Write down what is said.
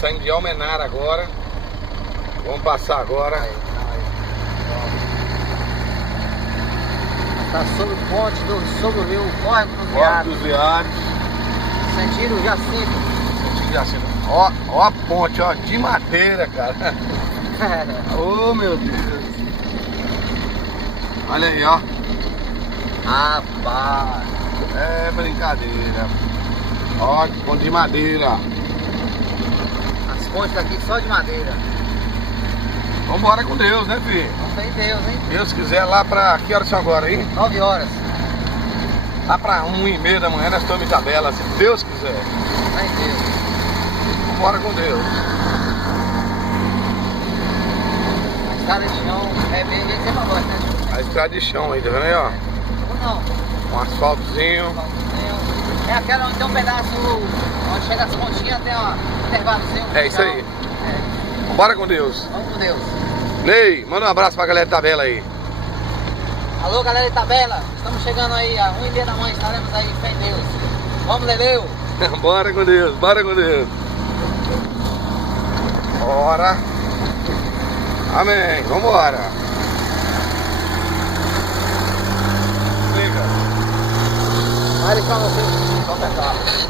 saindo de Almenara agora. Vamos passar agora. Tá sobre o ponte, sobre o rio Córrego dos Córrego Veados. dos Veados. Sentido Jacinto. Ó a ponte, ó, de madeira, cara. Oh, meu Deus. Olha aí, ó. Rapaz. É brincadeira. Ó, que ponte de madeira. As pontes daqui só de madeira. Vambora com Deus, né, filho? Não tem Deus, hein? Deus quiser, lá pra... Que horas são agora aí? 9 horas. Lá pra 1h30 da manhã nós estamos em Tabela, se Deus quiser. Tem Deus. Vambora com Deus. A estrada de chão é bem jeito que você falou, né? A estrada de chão aí, tá vendo aí, ó? Não. Um asfaltozinho. É aquela onde tem um pedaço, onde chega as pontinhas, tem um intervalozinho. É isso aí. Vambora com Deus. Vamos com Deus. Ney, manda um abraço pra galera de Tabela aí. Alô, galera de Tabela, estamos chegando aí, a 1h30 da manhã, estaremos aí, fé em Deus. Vamos, Leleu. Bora com Deus, bora com Deus. Bora. Amém, vambora. Liga. Vai pra você, vamos pegar.